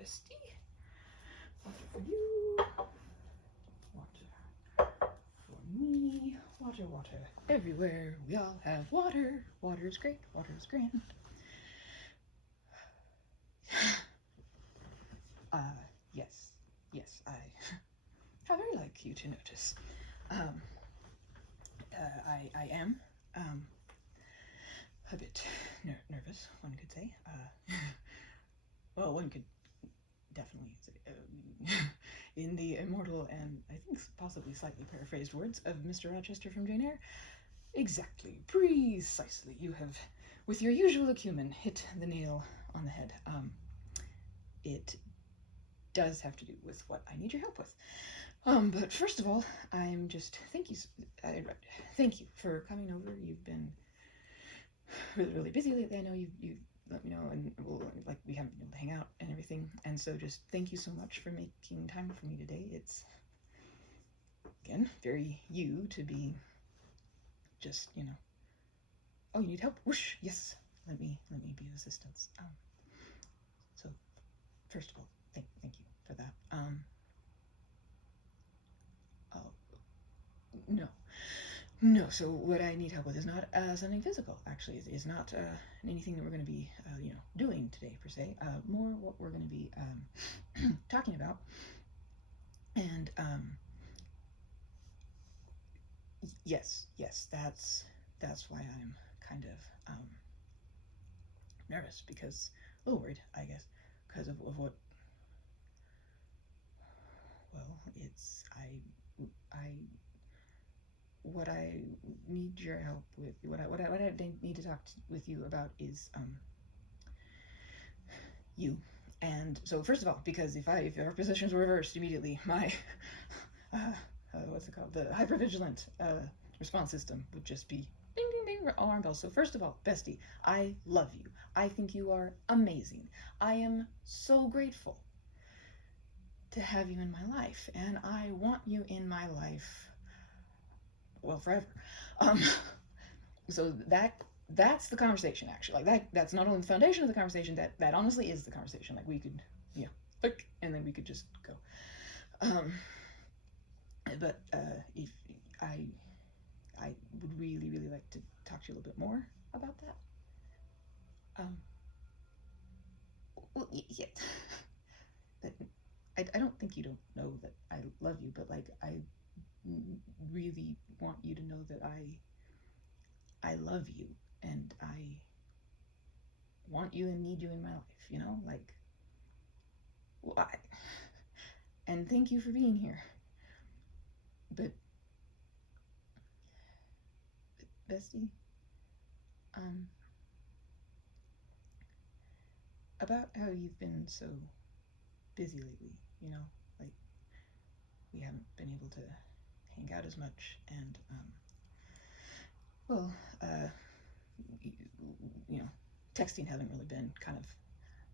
Bestie. Water for you. Water for me. Water, water. Everywhere we all have water. Water's great. Water's grand. Yes, how very like you to notice. I am a bit nervous, one could say. Well, one could definitely say, in the immortal and I think possibly slightly paraphrased words of Mr. Rochester from Jane Eyre, exactly, precisely, you have, with your usual acumen, hit the nail on the head. It does have to do with what I need your help with. But first of all, I'm just, thank you for coming over. You've been really busy lately. I know you let me know, and we haven't been able to hang out and everything. And so just thank you so much for making time for me today. It's, again, very you to be just, oh, you need help? Whoosh, yes, let me be of assistance. So first of all, thank you for that. No, so what I need help with is not something physical, actually. It's not anything that we're going to be, doing today, per se. More what we're going to be talking about. And, yes, that's why I'm kind of nervous, because, a little worried, I guess, because of what, well, it's, what I need your help with, what I need to talk with you about is you. And so first of all, because if our positions were reversed immediately, my what's it called, the hypervigilant response system would just be ding ding ding, alarm bells. So first of all, Bestie, I love you. I think you are amazing. I am so grateful to have you in my life, and I want you in my life, well, forever. So that's the conversation, actually. Like that's not only the foundation of the conversation, that honestly is the conversation. Like we could, click, and then we could just go. But if I would really like to talk to you a little bit more about that. Well, yeah. But I don't think you don't know that I love you, but like I really want you to know that I love you, and I want you and need you in my life, like, well, and thank you for being here. But Bestie, about how you've been so busy lately, like we haven't been able to hang out as much, and well, texting hasn't really been kind of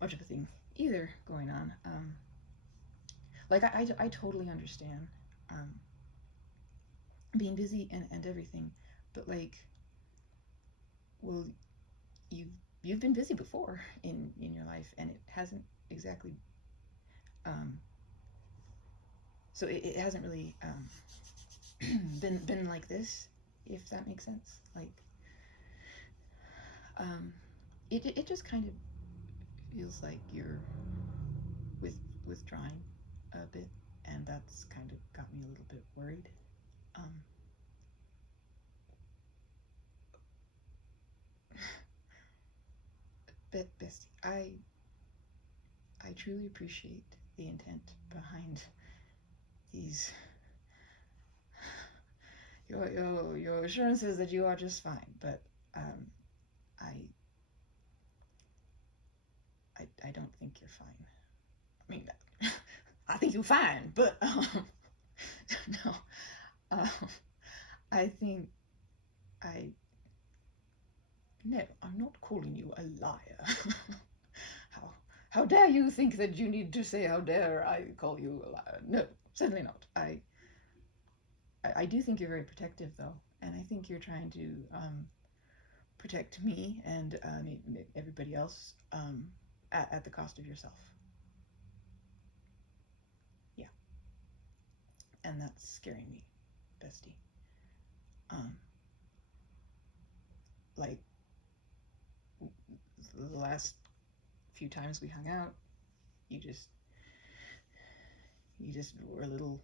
much of a thing either going on. Like I totally understand being busy and everything, but like, well, you've been busy before in your life, and it hasn't exactly so it hasn't really been like this, if that makes sense. Like it just kind of feels like you're withdrawing a bit, and that's kind of got me a little bit worried. But Bestie, I truly appreciate the intent behind these your assurances that you are just fine, but I don't think you're fine. I mean, I think you're fine, but no, I think no, I'm not calling you a liar. How dare you think that you need to say, how dare I call you a liar? No, certainly not. I do think you're very protective, though, and I think you're trying to protect me and everybody else at the cost of yourself. and that's scaring me, Bestie. Like, the last few times we hung out, you just were a little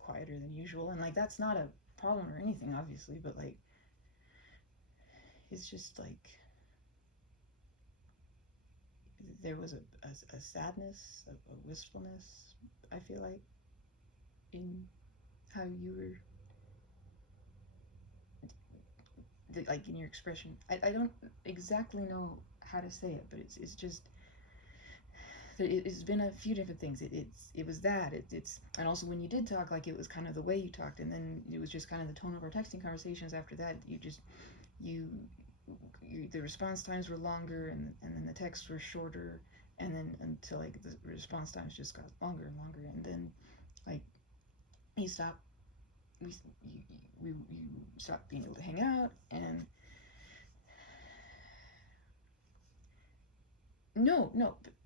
quieter than usual, and like that's not a problem or anything, obviously, but like it's just like there was a sadness, a wistfulness, I feel like, in how you were, like in your expression. I don't exactly know how to say it, but it's just, it's been a few different things. It was that, it's, and also when you did talk, like it was kind of the way you talked, and then it was just kind of the tone of our texting conversations after that. You the response times were longer, and then the texts were shorter, and then until like the response times just got longer and longer, and then like you stopped, you stopped being able to hang out, and no,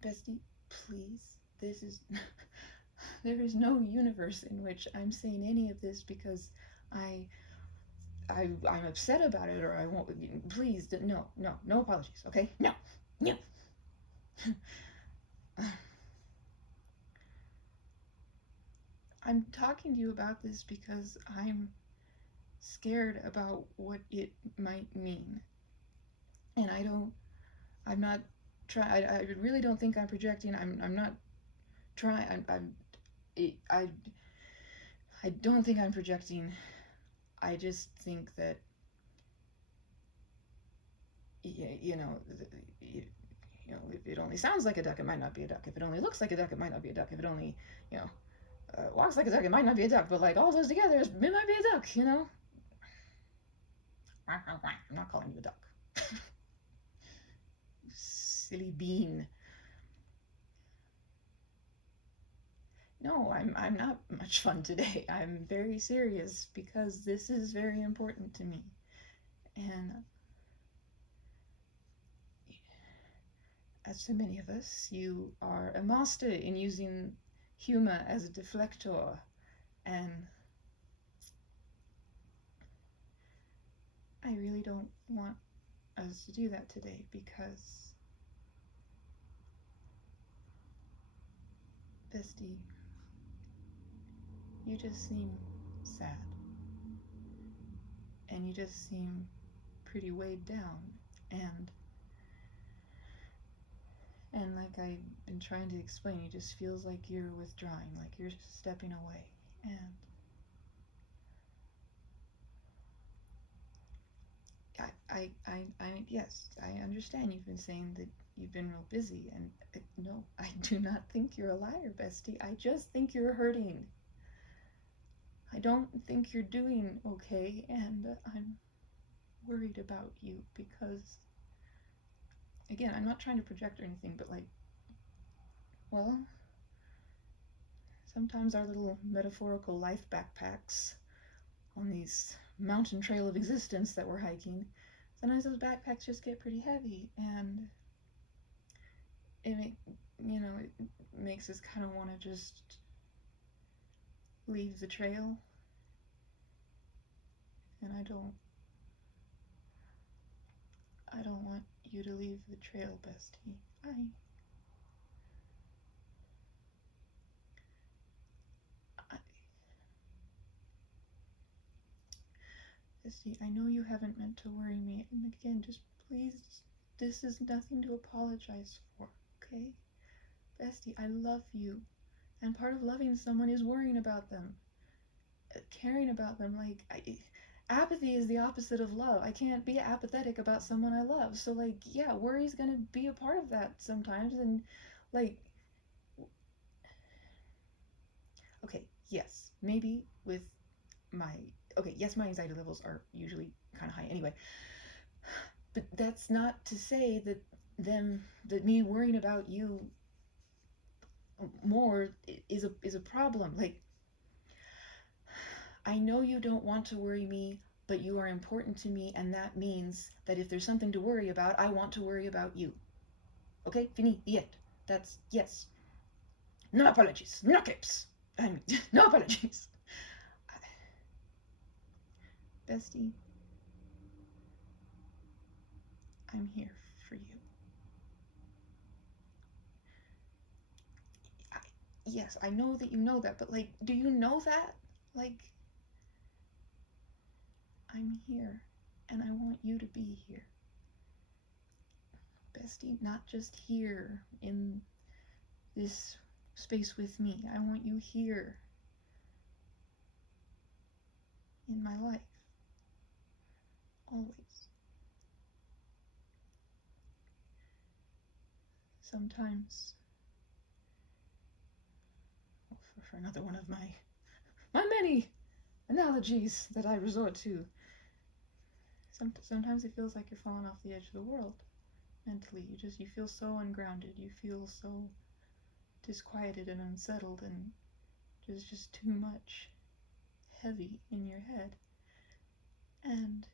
Bestie, please, this is there is no universe in which I'm saying any of this because I'm upset about it, or I won't. Please, no apologies, okay? No. I'm talking to you about this because I'm scared about what it might mean, and I'm not trying. I really don't think I'm projecting. I'm not trying. I don't think I'm projecting. I just think that, if it only sounds like a duck, it might not be a duck. If it only looks like a duck, it might not be a duck. If it only, walks like a duck, it might not be a duck. But like all those together, it might be a duck. I'm not calling you a duck. Silly bean. No, I'm not much fun today. I'm very serious because this is very important to me. And as to many of us, you are a master in using humor as a deflector, and I really don't want us to do that today because, Bestie, you just seem sad, and you just seem pretty weighed down, and like I've been trying to explain, it just feels like you're withdrawing, like you're stepping away, and yes, I understand you've been saying that you've been real busy, and no, I do not think you're a liar, Bestie. I just think you're hurting. I don't think you're doing okay, and I'm worried about you because, again, I'm not trying to project or anything, but like, well, sometimes our little metaphorical life backpacks on these mountain trail of existence that we're hiking, sometimes those backpacks just get pretty heavy, and it makes us kind of want to just leave the trail, and I don't want you to leave the trail, Bestie. Bestie, I know you haven't meant to worry me, and again, just please, this is nothing to apologize for, okay? Bestie, I love you, and part of loving someone is worrying about them, caring about them. Like, apathy is the opposite of love. I can't be apathetic about someone I love, so like, yeah, worry's gonna be a part of that sometimes, and like, okay, yes, maybe with my, okay, yes, my anxiety levels are usually kind of high anyway, but that's not to say that me worrying about you more is a problem. Like, I know you don't want to worry me, but you are important to me, and that means that if there's something to worry about, I want to worry about you. Okay, fini, the end. That's, yes. No apologies, no capes. I mean, no apologies. Bestie, I'm here for you. Yes, I know that you know that, but, like, do you know that? Like, I'm here, and I want you to be here. Bestie, not just here in this space with me. I want you here in my life. Always. Sometimes, for another one of my many analogies that I resort to, sometimes it feels like you're falling off the edge of the world mentally. You feel so ungrounded. You feel so disquieted and unsettled, and there's just too much heavy in your head. And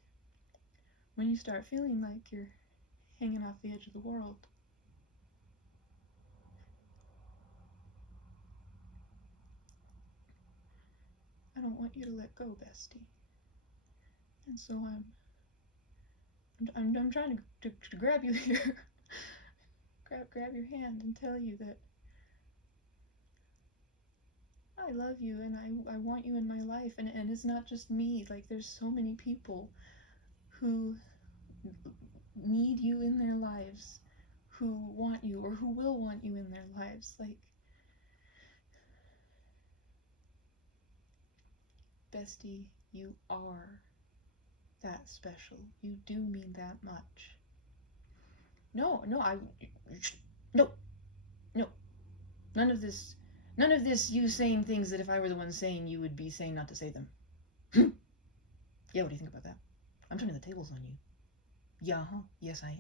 when you start feeling like you're hanging off the edge of the world, I don't want you to let go, Bestie. And so I'm trying to grab you here, grab your hand and tell you that I love you and I want you in my life, and it's not just me. Like, there's so many people who need you in their lives, who want you or who will want you in their lives. Like, Bestie, you are that special. You do mean that much. No, no, no, no, none of this you saying things that if I were the one saying you would be saying not to say them. Yeah, what do you think about that? I'm turning the tables on you. Yeah, huh? Yes, I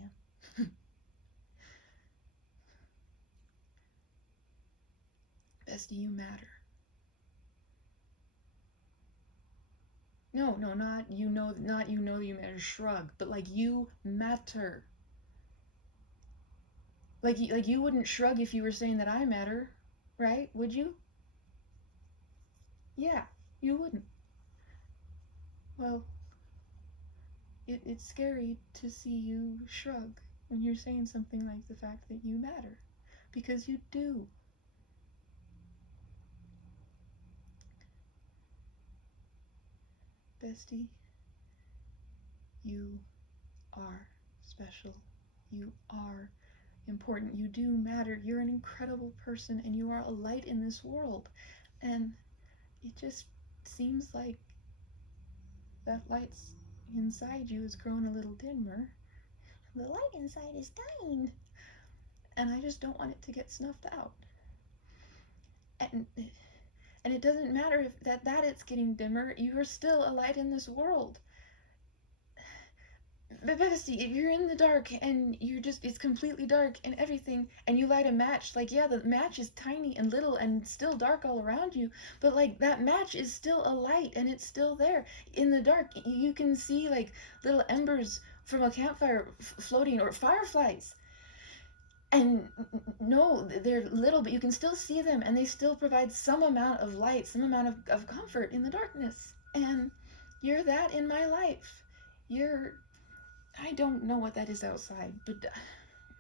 am. Bestie, you matter. No, not you know you matter, shrug, but like, you matter. Like you wouldn't shrug if you were saying that I matter, right? Would you? Yeah, you wouldn't. Well, it's scary to see you shrug when you're saying something like the fact that you matter, because you do. Bestie, you are special. You are important. You do matter. You're an incredible person, and you are a light in this world. And it just seems like that light's inside you is growing a little dimmer. The light inside is dying. And I just don't want it to get snuffed out. And it doesn't matter if that it's getting dimmer. You are still a light in this world. But Bestie, if you're in the dark and it's completely dark and everything, and you light a match, like, yeah, the match is tiny and little and still dark all around you, but like, that match is still a light and it's still there. In the dark, you can see like little embers from a campfire floating, or fireflies. And no, they're little, but you can still see them, and they still provide some amount of light, some amount of comfort in the darkness. And you're that in my life. I don't know what that is outside, but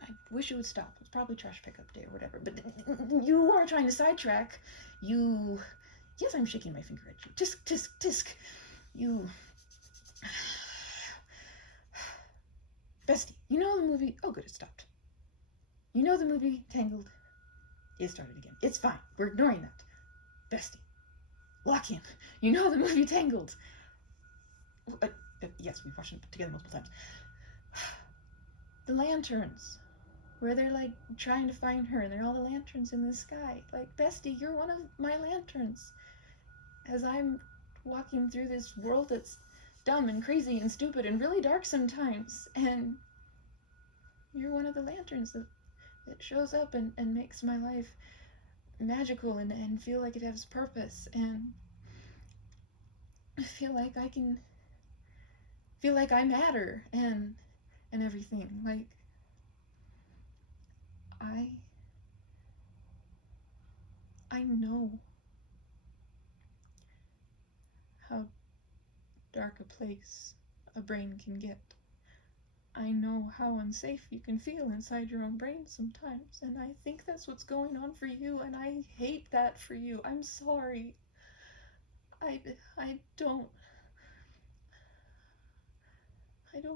I wish it would stop. It's probably trash pickup day or whatever. But you are trying to sidetrack. Yes, I'm shaking my finger at you. Tisk, tisk, tisk. Bestie, you know the movie... Oh, good, it stopped. You know the movie Tangled? It started again. It's fine. We're ignoring that. Bestie, lock in. You know the movie Tangled? Yes, we've watched it together multiple times. The lanterns, where they're like trying to find her, and there are all the lanterns in the sky. Like, Bestie, you're one of my lanterns. As I'm walking through this world that's dumb and crazy and stupid and really dark sometimes, and you're one of the lanterns that shows up and makes my life magical and feel like it has purpose, and feel like I matter, and everything. Like, I know how dark a place a brain can get. I know how unsafe you can feel inside your own brain sometimes, and I think that's what's going on for you, and I hate that for you. I'm sorry. I don't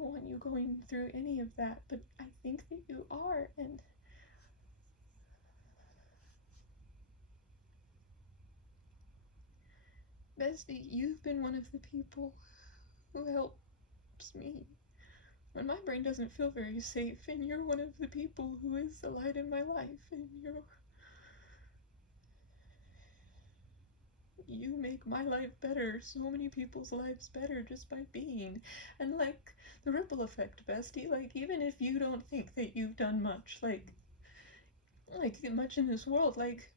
want you going through any of that, but I think that you are, and Bestie, you've been one of the people who helps me when my brain doesn't feel very safe, and you're one of the people who is the light in my life, and you make my life better, so many people's lives better just by being. And like the ripple effect, Bestie, like even if you don't think that you've done much, like much in this world, like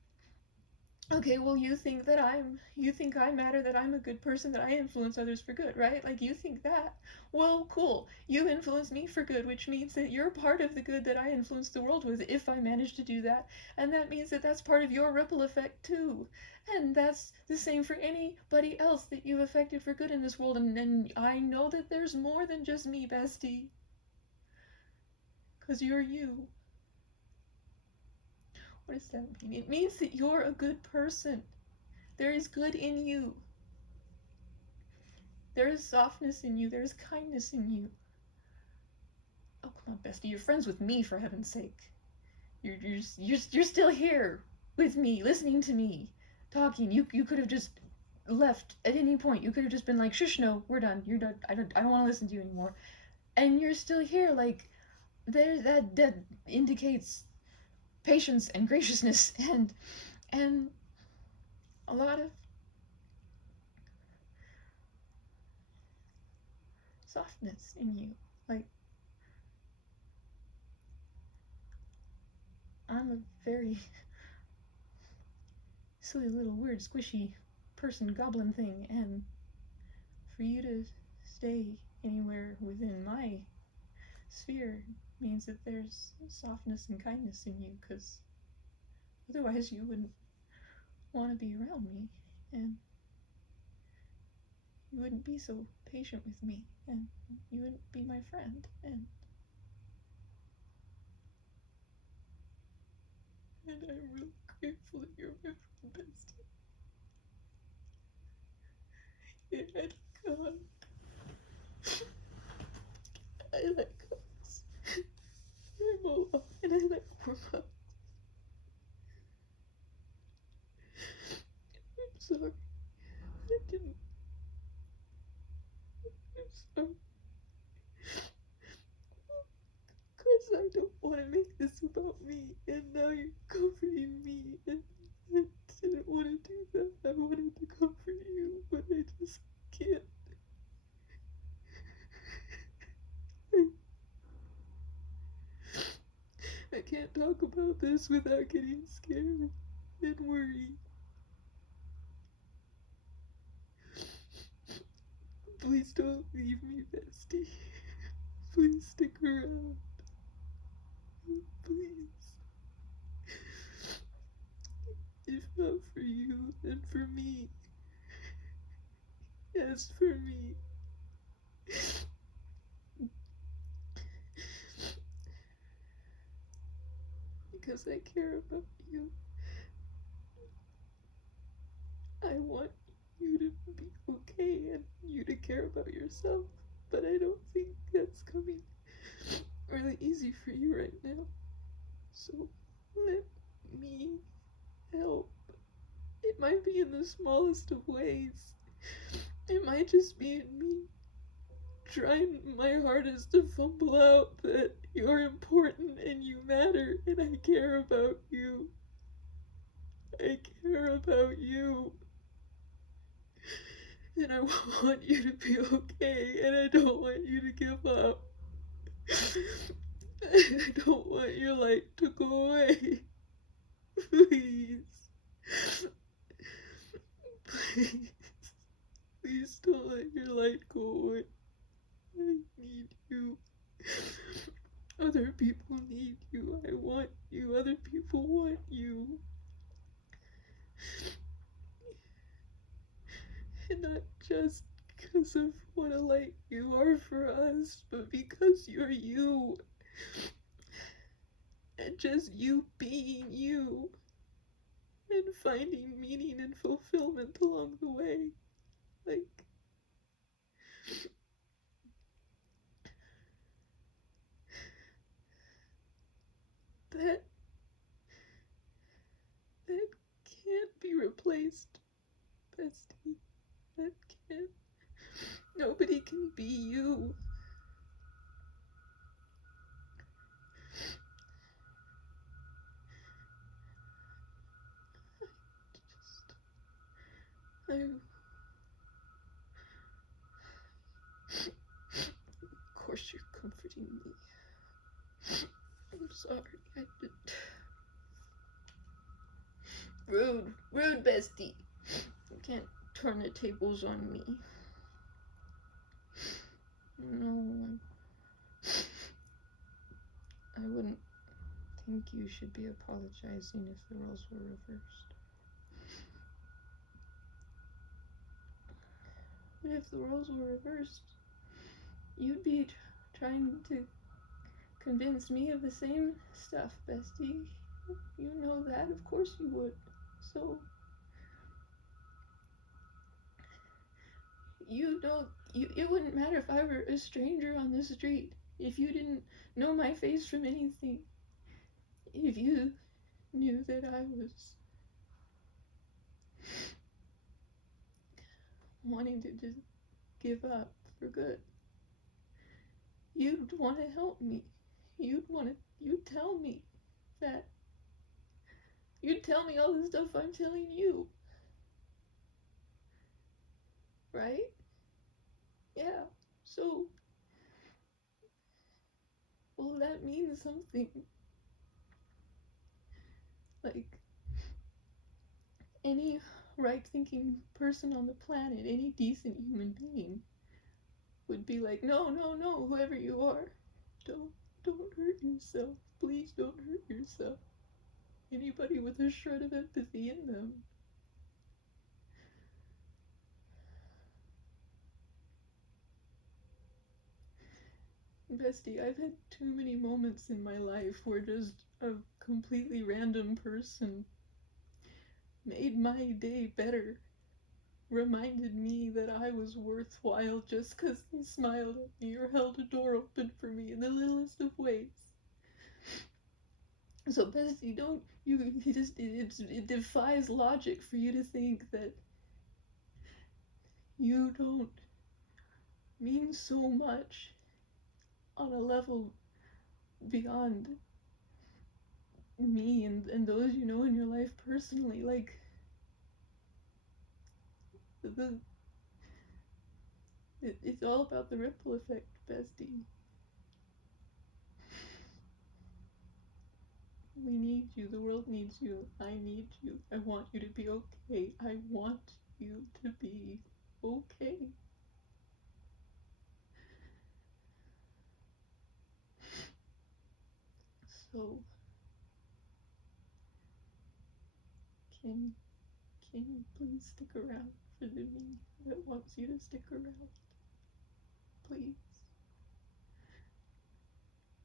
okay, well, you think I matter, that I'm a good person, that I influence others for good, right? Like, you think that. Well, cool. You influence me for good, which means that you're part of the good that I influence the world with if I manage to do that. And that means that that's part of your ripple effect, too. And that's the same for anybody else that you've affected for good in this world. And I know that there's more than just me, Bestie. 'Cause you're you. What does that mean? It means that you're a good person. There is good in you. There is softness in you. There is kindness in you. Oh, come on, Bestie. You're friends with me, for heaven's sake. You're still here with me, listening to me, talking. You could have just left at any point. You could have just been like, shush, no, we're done. You're done. I don't want to listen to you anymore. And you're still here. Like, that indicates patience and graciousness and a lot of softness in you. Like, I'm a very silly little weird squishy person goblin thing, and for you to stay anywhere within my sphere means that there's softness and kindness in you, because otherwise you wouldn't want to be around me, and you wouldn't be so patient with me, and you wouldn't be my friend, and I'm really grateful that you're my friend, Bestie. And God, I let God's remote and I let warm up. I'm sorry. I didn't. I'm sorry. Because I don't want to make this about me, and now you're comforting me, and I didn't want to do that. I wanted to comfort you, but I just can't. I can't talk about this without getting scared and worried. Please don't leave me, Bestie. Please stick around. Please. If not for you, then for me. Yes, for me. Because I care about you. I want you to be okay and you to care about yourself, but I don't think that's coming really easy for you right now. So let me help. It might be in the smallest of ways. It might just be in me trying my hardest to fumble out that you're important and you matter and I care about you. I care about you. And I want you to be okay, and I don't want you to give up. I don't want your light to go away. Please. Please. Please don't let your light go away. I need you. Other people need you. I want you. Other people want you. And not just because of what a light you are for us, but because you're you. And just you being you. And finding meaning and fulfillment along the way. Like, that can't be replaced, Bestie. That can't. Nobody can be you. Of course you're comforting me. I'm sorry, I did. Rude, Bestie. You can't turn the tables on me. No, I wouldn't think you should be apologizing if the roles were reversed. But if the roles were reversed, you'd be trying to convince me of the same stuff, Bestie. You know that, of course you would. So, you know, it wouldn't matter if I were a stranger on the street, if you didn't know my face from anything, if you knew that I was wanting to just give up for good. You'd want to help me. You'd tell me that. You'd tell me all the stuff I'm telling you. Right? Yeah. So, well, that means something. Like, any right-thinking person on the planet, any decent human being, would be like, no, whoever you are, don't hurt yourself. Please don't hurt yourself. Anybody with a shred of empathy in them. Bestie, I've had too many moments in my life where just a completely random person made my day better, reminded me that I was worthwhile just because they smiled at me or held a door open for me in the littlest of ways. So, Bestie, it defies logic for you to think that you don't mean so much on a level beyond me and those you know in your life personally. Like, it's all about the ripple effect, Bestie. We need you. The world needs you. I need you. I want you to be okay. I want you to be okay. So, can you please stick around for the me that wants you to stick around? Please.